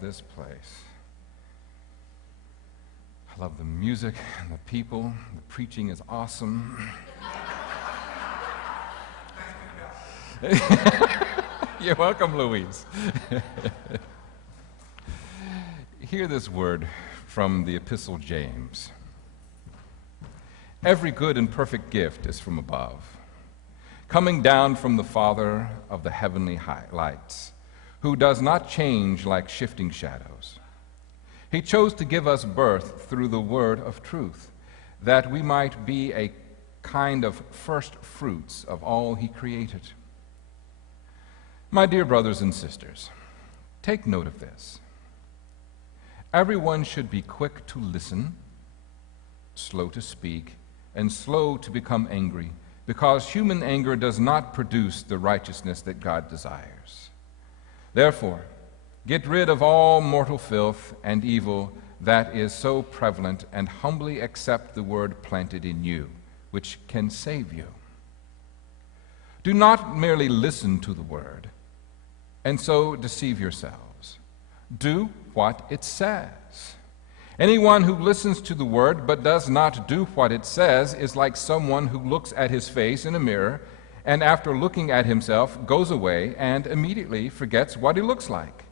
this place. I love the music and the people. The preaching is awesome. You're welcome, Louise. Hear this word from the Epistle James. Every good and perfect gift is from above, coming down from the Father of the heavenly lights, who does not change like shifting shadows. He chose to give us birth through the word of truth, that we might be a kind of first fruits of all he created. My dear brothers and sisters, take note of this. Everyone should be quick to listen, slow to speak, and slow to become angry, because human anger does not produce the righteousness that God desires. Therefore, get rid of all mortal filth and evil that is so prevalent, and humbly accept the word planted in you, which can save you. Do not merely listen to the word, and so deceive yourselves. Do what it says. Anyone who listens to the word but does not do what it says is like someone who looks at his face in a mirror and after looking at himself goes away and immediately forgets what he looks like.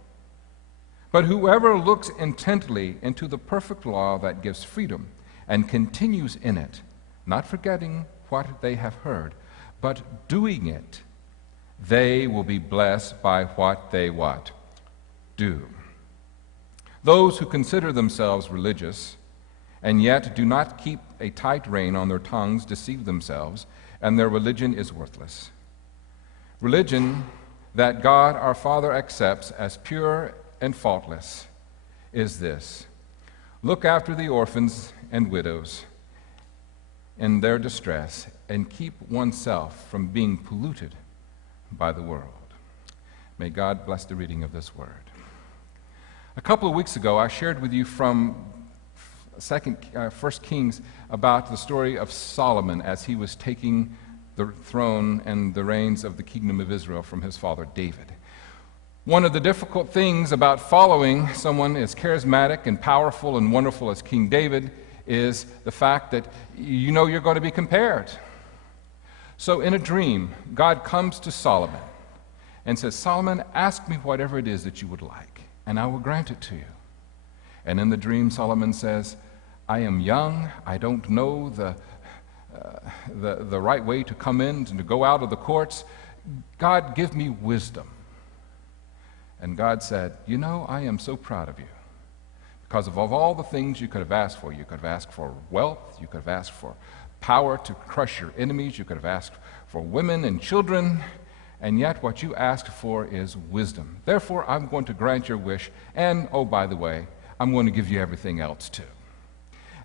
But whoever looks intently into the perfect law that gives freedom and continues in it, not forgetting what they have heard, but doing it, they will be blessed by what they what? Do. Those who consider themselves religious and yet do not keep a tight rein on their tongues deceive themselves, and their religion is worthless. Religion that God our Father accepts as pure and faultless is this: look after the orphans and widows in their distress, and keep oneself from being polluted by the world. May God bless the reading of this word. A couple of weeks ago, I shared with you from 1 Kings about the story of Solomon as he was taking the throne and the reins of the kingdom of Israel from his father David. One of the difficult things about following someone as charismatic and powerful and wonderful as King David is the fact that you know you're going to be compared. So in a dream, God comes to Solomon and says, Solomon, ask me whatever it is that you would like, and I will grant it to you. And in the dream, Solomon says, I am young, I don't know the right way to come in and to go out of the courts. God, give me wisdom. And God said, you know, I am so proud of you. Because of all the things you could have asked for, you could have asked for wealth, you could have asked for power to crush your enemies, you could have asked for women and children, and yet what you asked for is wisdom. Therefore, I'm going to grant your wish, and, oh, by the way, I'm going to give you everything else too.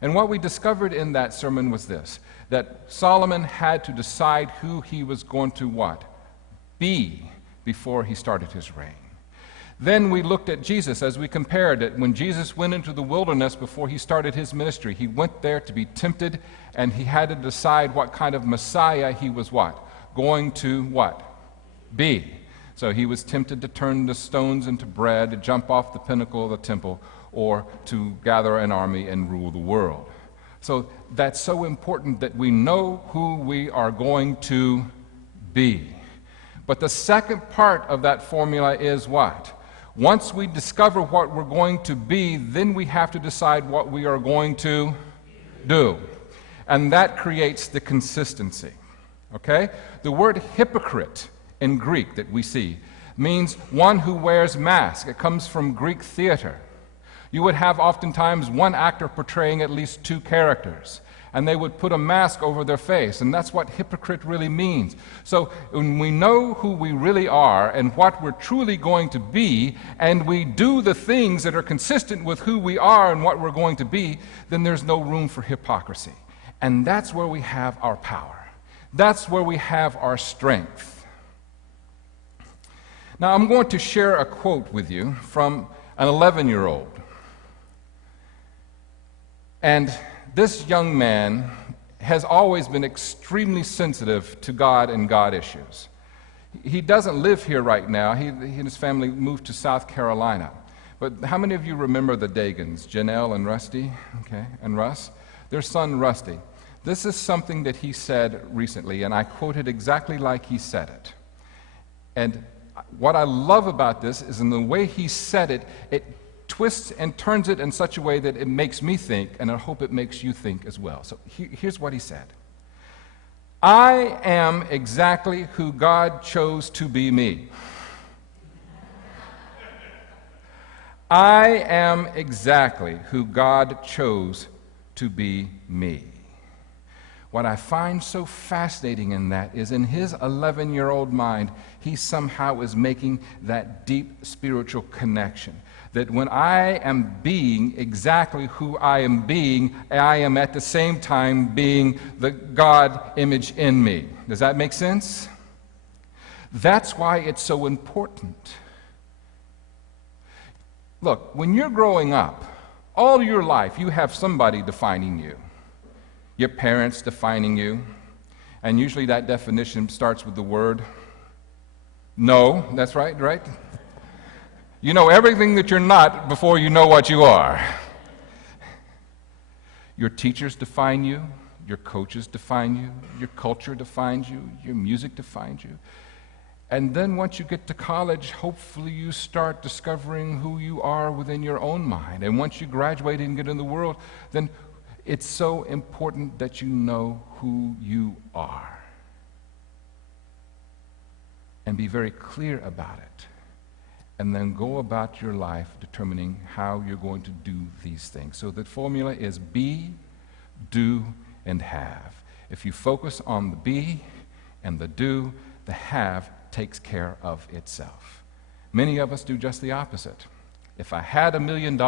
And what we discovered in that sermon was this, that Solomon had to decide who he was going to what? Be before he started his reign. Then we looked at Jesus as we compared it. When Jesus went into the wilderness before he started his ministry, he went there to be tempted, and he had to decide what kind of Messiah he was what? Going to what? Be. So he was tempted to turn the stones into bread, to jump off the pinnacle of the temple, or to gather an army and rule the world. So that's so important that we know who we are going to be. But the second part of that formula is what? Once we discover what we're going to be, then we have to decide what we are going to do. And that creates the consistency. Okay? The word hypocrite in Greek that we see means one who wears mask. It comes from Greek theater. You would have oftentimes one actor portraying at least two characters, and they would put a mask over their face, and that's what hypocrite really means. So when we know who we really are and what we're truly going to be, and we do the things that are consistent with who we are and what we're going to be, then there's no room for hypocrisy. And that's where we have our power. That's where we have our strength. Now I'm going to share a quote with you from an 11-year-old. And this young man has always been extremely sensitive to God and God issues. He doesn't live here right now. He and his family moved to South Carolina. But how many of you remember the Dagans, Janelle and Rusty, okay, and Russ? Their son, Rusty. This is something that he said recently, and I quote it exactly like he said it. And what I love about this is in the way he said it, it twists and turns it in such a way that it makes me think, and I hope it makes you think as well. So here's what he said. I am exactly who God chose to be me. I am exactly who God chose to be me. What I find so fascinating in that is in his 11-year-old mind, he somehow is making that deep spiritual connection. That when I am being exactly who I am being, I am at the same time being the God image in me. Does that make sense? That's why it's so important. Look, when you're growing up, all your life you have somebody defining you. Your parents defining you. And usually that definition starts with the word no. That's right? You know everything that you're not before you know what you are. Your teachers define you. Your coaches define you. Your culture defines you. Your music defines you. And then once you get to college, hopefully you start discovering who you are within your own mind. And once you graduate and get in the world, then it's so important that you know who you are. And be very clear about it. And then go about your life determining how you're going to do these things. So the formula is be, do, and have. If you focus on the be and the do, the have takes care of itself. Many of us do just the opposite. If I had $1 million,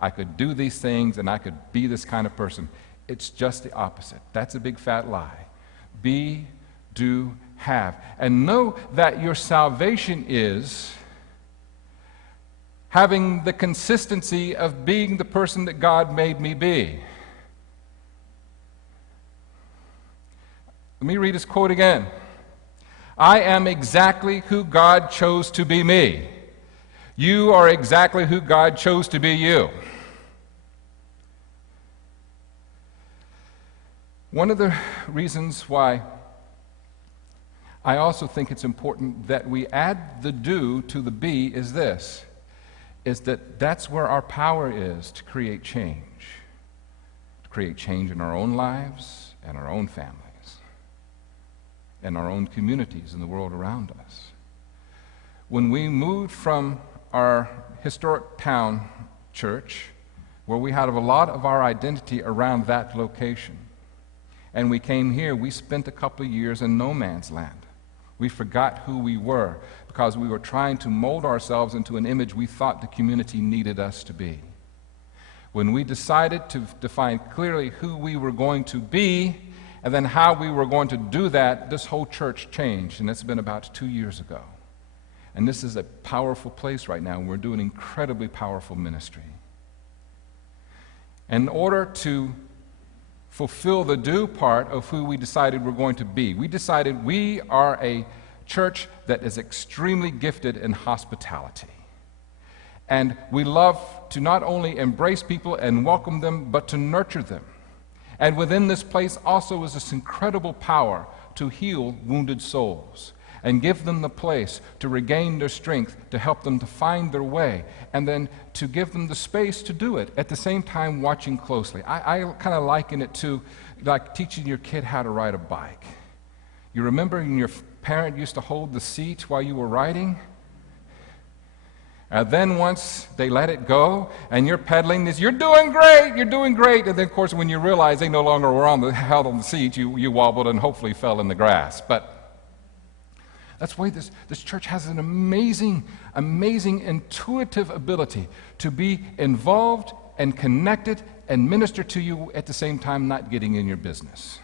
I could do these things and I could be this kind of person. It's just the opposite. That's a big fat lie. Be, do, have. And know that your salvation is having the consistency of being the person that God made me be. Let me read his quote again. I am exactly who God chose to be me. You are exactly who God chose to be you. One of the reasons why I also think it's important that we add the do to the be is this, is that that's where our power is to create change in our own lives and our own families and our own communities in the world around us. When we moved from our historic town church, where we had a lot of our identity around that location, and we came here, we spent a couple of years in no man's land. We forgot who we were because we were trying to mold ourselves into an image we thought the community needed us to be. When we decided to define clearly who we were going to be and then how we were going to do that, this whole church changed, and it's been about 2 years ago. And this is a powerful place right now, and we're doing incredibly powerful ministry. In order to fulfill the do part of who we decided we're going to be, we decided we are a church that is extremely gifted in hospitality. And we love to not only embrace people and welcome them, but to nurture them. And within this place also is this incredible power to heal wounded souls and give them the place to regain their strength, to help them to find their way, and then to give them the space to do it, at the same time watching closely. I kind of liken it to like teaching your kid how to ride a bike. You remember when your parent used to hold the seat while you were riding? And then once they let it go, and you're pedaling this, you're doing great, and then of course when you realize they no longer were held on the seat, you wobbled and hopefully fell in the grass. But that's why this church has an amazing intuitive ability to be involved and connected and minister to you at the same time not getting in your business.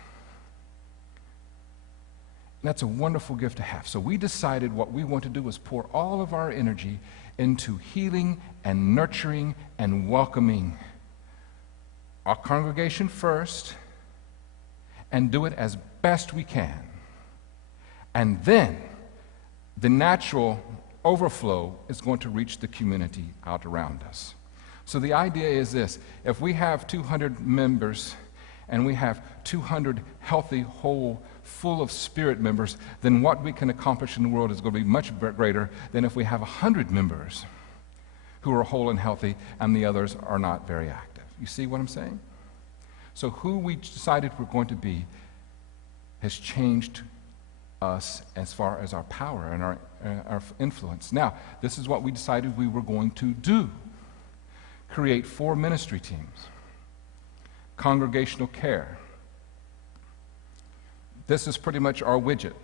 And that's a wonderful gift to have. So we decided what we want to do is pour all of our energy into healing and nurturing and welcoming our congregation first, and do it as best we can. And then the natural overflow is going to reach the community out around us. So the idea is this: if we have 200 members and we have 200 healthy, whole, full of spirit members, then what we can accomplish in the world is going to be much greater than if we have 100 members who are whole and healthy and the others are not very active. You see what I'm saying? So who we decided we're going to be has changed us as far as our power and our influence. Now, this is what we decided we were going to do: create 4 ministry teams. Congregational care. This is pretty much our widget.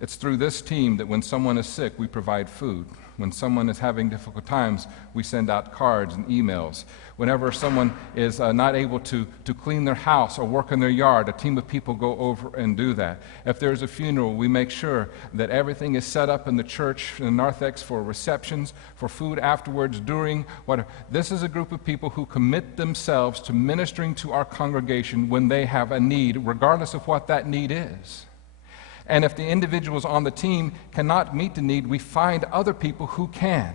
It's through this team that when someone is sick, we provide food. When someone is having difficult times, we send out cards and emails. Whenever someone is not able to clean their house or work in their yard, a team of people go over and do that. If there's a funeral, we make sure that everything is set up in the church in Narthex for receptions, for food afterwards, during, whatever. This is a group of people who commit themselves to ministering to our congregation when they have a need, regardless of what that need is. And if the individuals on the team cannot meet the need, we find other people who can.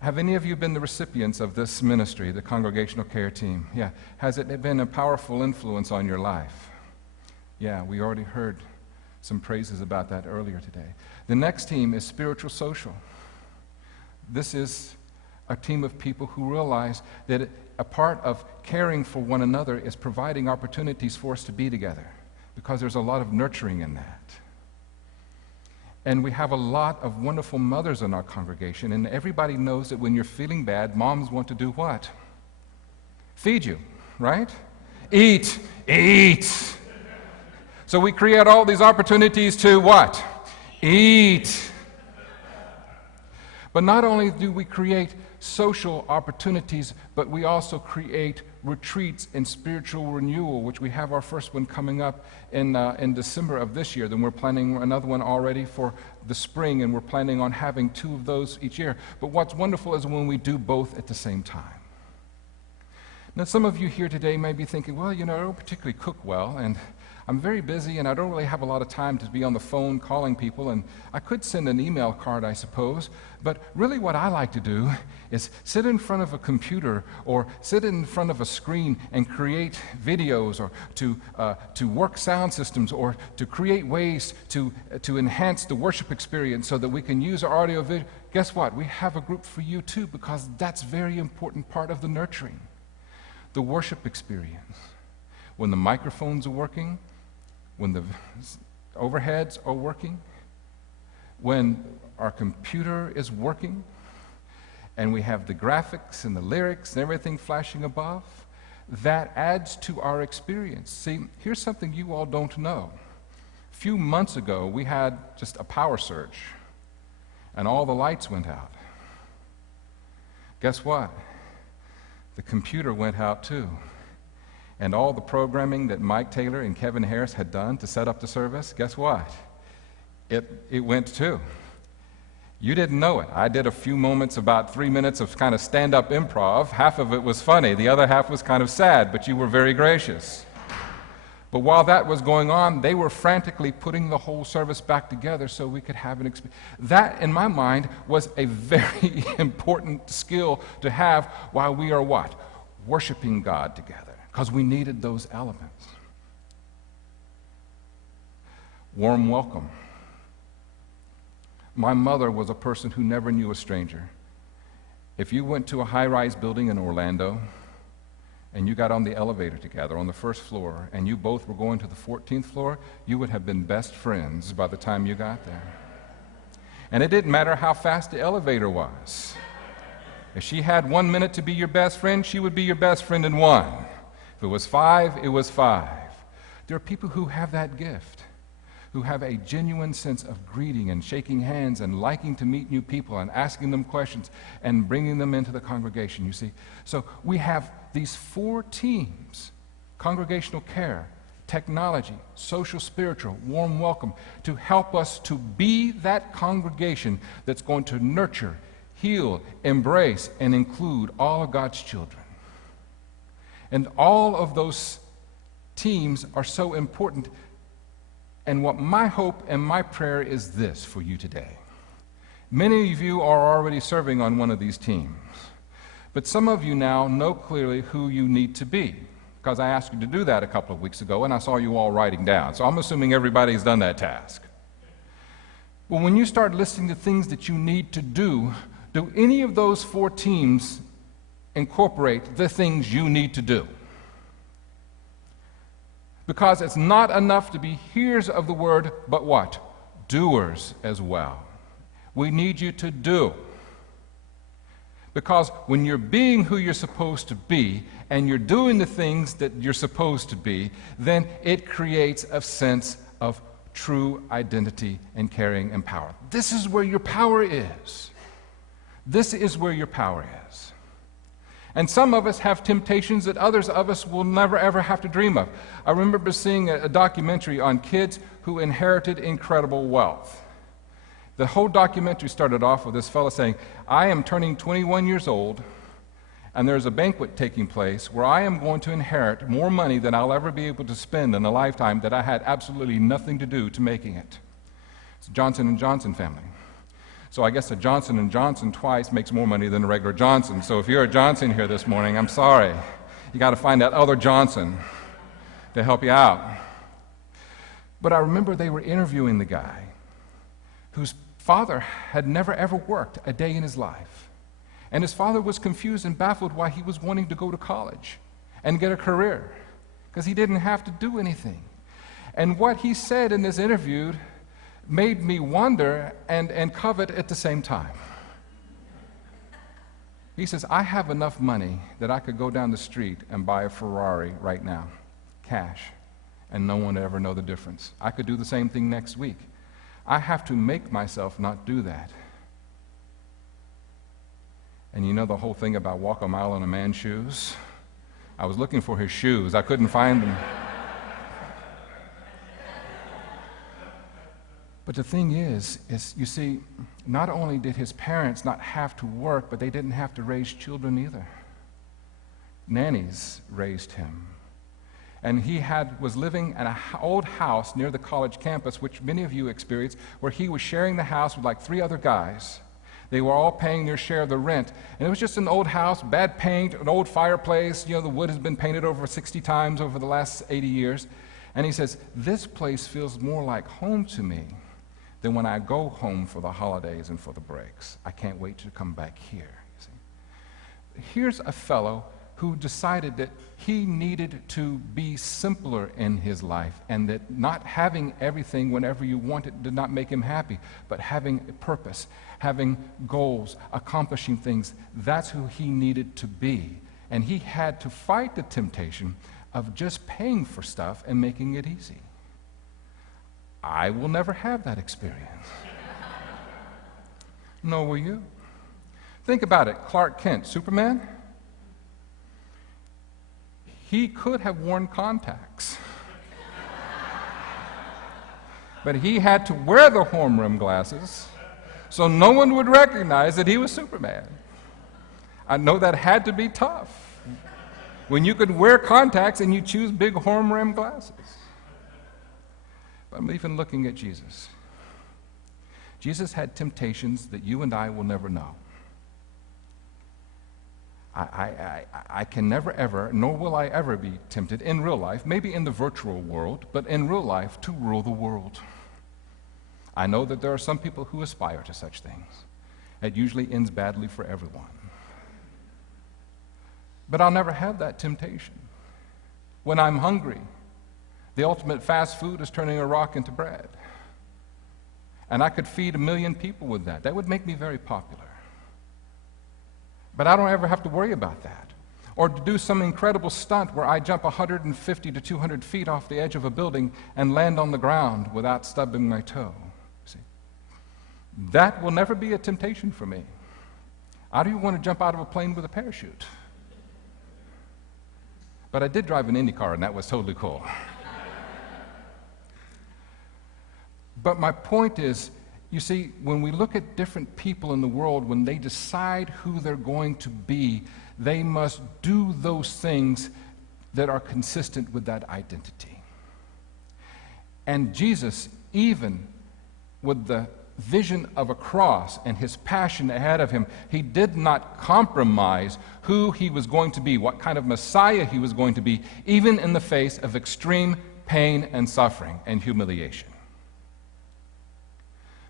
Have any of you been the recipients of this ministry, the congregational care team? Yeah. Has it been a powerful influence on your life? Yeah, we already heard some praises about that earlier today. The next team is spiritual social. This is a team of people who realize that a part of caring for one another is providing opportunities for us to be together, because there's a lot of nurturing in that. And we have a lot of wonderful mothers in our congregation, and everybody knows that when you're feeling bad, moms want to do what? Feed you, right? Eat, eat. So we create all these opportunities to what? Eat. But not only do we create social opportunities, but we also create retreats in spiritual renewal, which we have our first one coming up in December of this year. Then we're planning another one already for the spring, and we're planning on having 2 of those each year. But what's wonderful is when we do both at the same time. Now, some of you here today may be thinking, well, you know, I don't particularly cook well, and I'm very busy, and I don't really have a lot of time to be on the phone calling people, and I could send an email card, I suppose, but really what I like to do is sit in front of a computer or sit in front of a screen and create videos, or to work sound systems, or to create ways to enhance the worship experience so that we can use our audio video. Guess what? We have a group for you too, because that's a very important part of the nurturing. The worship experience. When the microphones are working, when the overheads are working, when our computer is working, and we have the graphics and the lyrics and everything flashing above, that adds to our experience. See, here's something you all don't know. A few months ago, we had just a power surge, and all the lights went out. Guess what? The computer went out too. And all the programming that Mike Taylor and Kevin Harris had done to set up the service, guess what? It went too. You didn't know it. I did a few moments, about 3 minutes of kind of stand-up improv. Half of it was funny. The other half was kind of sad, but you were very gracious. But while that was going on, they were frantically putting the whole service back together so we could have an experience. That, in my mind, was a very important skill to have while we are what? Worshiping God together. Because we needed those elements. Warm welcome. My mother was a person who never knew a stranger. If you went to a high-rise building in Orlando and you got on the elevator together on the first floor and you both were going to the 14th floor, you would have been best friends by the time you got there. And it didn't matter how fast the elevator was. If she had 1 minute to be your best friend, she would be your best friend in 1. If it was 5, it was 5. There are people who have that gift, who have a genuine sense of greeting and shaking hands and liking to meet new people and asking them questions and bringing them into the congregation, you see. So we have these 4 teams: congregational care, technology, social spiritual, warm welcome, to help us to be that congregation that's going to nurture, heal, embrace, and include all of God's children. And all of those teams are so important. And what my hope and my prayer is this for you today. Many of you are already serving on one of these teams, but some of you now know clearly who you need to be, because I asked you to do that a couple of weeks ago, and I saw you all writing down. So I'm assuming everybody's done that task. Well, when you start listing the things that you need to do any of those 4 teams incorporate the things you need to do? Because it's not enough to be hearers of the word, but what? Doers as well. We need you to do. Because when you're being who you're supposed to be, and you're doing the things that you're supposed to be, then it creates a sense of true identity and carrying and power. This is where your power is. This is where your power is. And some of us have temptations that others of us will never ever have to dream of. I remember seeing a documentary on kids who inherited incredible wealth. The whole documentary started off with this fellow saying, I am turning 21 years old, and there's a banquet taking place where I am going to inherit more money than I'll ever be able to spend in a lifetime that I had absolutely nothing to do to making it. It's Johnson & Johnson family. So I guess a Johnson & Johnson twice makes more money than a regular Johnson. So if you're a Johnson here this morning, I'm sorry. You got to find that other Johnson to help you out. But I remember they were interviewing the guy whose father had never ever worked a day in his life. And his father was confused and baffled why he was wanting to go to college and get a career, because he didn't have to do anything. And what he said in this interview made me wonder and covet at the same time. He says, I have enough money that I could go down the street and buy a Ferrari right now, cash, and no one would ever know the difference. I could do the same thing next week. I have to make myself not do that. And you know the whole thing about walk a mile in a man's shoes? I was looking for his shoes. I couldn't find them. But the thing is, you see, not only did his parents not have to work, but they didn't have to raise children either. Nannies raised him. And he was living in an old house near the college campus, which many of you experienced, where he was sharing the house with like 3 other guys. They were all paying their share of the rent. And it was just an old house, bad paint, an old fireplace. You know, the wood has been painted over 60 times over the last 80 years. And he says, this place feels more like home to me than when I go home for the holidays and for the breaks. I can't wait to come back here. You see? Here's a fellow who decided that he needed to be simpler in his life, and that not having everything whenever you want it did not make him happy, but having a purpose, having goals, accomplishing things, that's who he needed to be. And he had to fight the temptation of just paying for stuff and making it easy. I will never have that experience. Nor will you. Think about it. Clark Kent, Superman? He could have worn contacts. But he had to wear the horn-rimmed glasses so no one would recognize that he was Superman. I know that had to be tough when you could wear contacts and you choose big horn-rimmed glasses. But I'm even looking at Jesus. Jesus had temptations that you and I will never know. I can never ever, nor will I ever be tempted in real life, maybe in the virtual world, but in real life to rule the world. I know that there are some people who aspire to such things. It usually ends badly for everyone. But I'll never have that temptation. When I'm hungry, the ultimate fast food is turning a rock into bread. And I could feed 1 million people with that. That would make me very popular. But I don't ever have to worry about that. Or to do some incredible stunt where I jump 150 to 200 feet off the edge of a building and land on the ground without stubbing my toe. See? That will never be a temptation for me. I don't even want to jump out of a plane with a parachute. But I did drive an Indy car, and that was totally cool. But my point is, you see, when we look at different people in the world, when they decide who they're going to be, they must do those things that are consistent with that identity. And Jesus, even with the vision of a cross and his passion ahead of him, he did not compromise who he was going to be, what kind of Messiah he was going to be, even in the face of extreme pain and suffering and humiliation.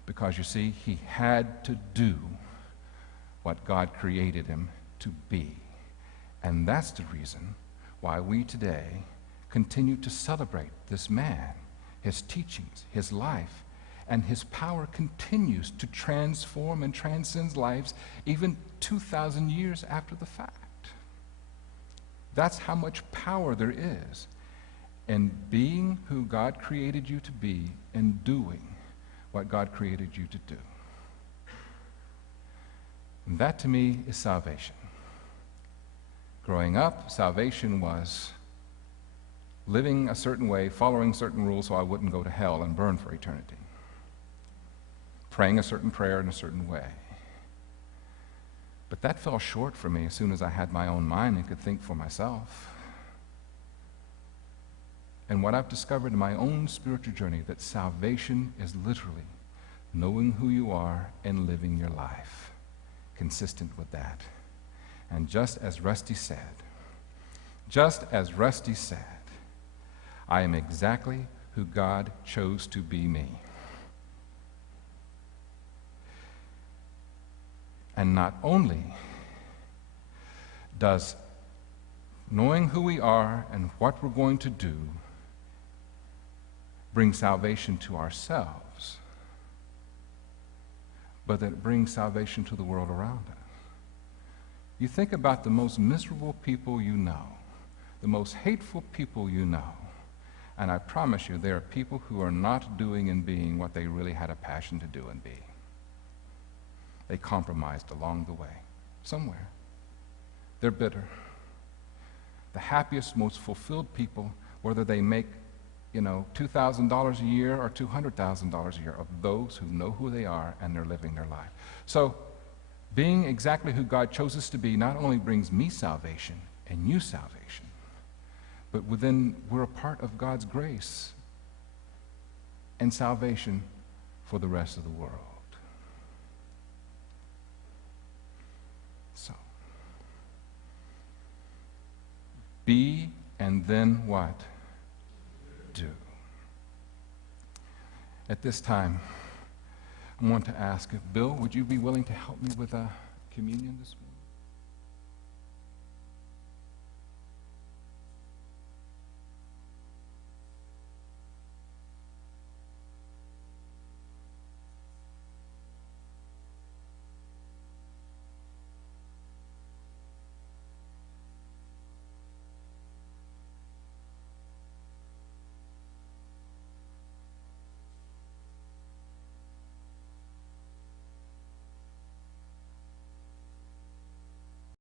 Because you see, he had to do what God created him to be. And that's the reason why we today continue to celebrate this man, his teachings, his life, and his power continues to transform and transcend lives even 2,000 years after the fact. That's how much power there is in being who God created you to be and doing what God created you to do. And that to me is salvation. Growing up, salvation was living a certain way, following certain rules so I wouldn't go to hell and burn for eternity. Praying a certain prayer in a certain way. But that fell short for me as soon as I had my own mind and could think for myself. And what I've discovered in my own spiritual journey, that salvation is literally knowing who you are and living your life consistent with that. And just as Rusty said, I am exactly who God chose to be me. And not only does knowing who we are and what we're going to do bring salvation to ourselves, but that it brings salvation to the world around us. You think about the most miserable people you know, the most hateful people you know, and I promise you there are people who are not doing and being what they really had a passion to do and be. They compromised along the way, somewhere. They're bitter. The happiest, most fulfilled people, whether they make, $2,000 a year or $200,000 a year, of those who know who they are and they're living their life. So, being exactly who God chose us to be not only brings me salvation and you salvation, but we're a part of God's grace and salvation for the rest of the world. So, be and then what? Do. At this time, I want to ask, Bill, would you be willing to help me with communion this morning?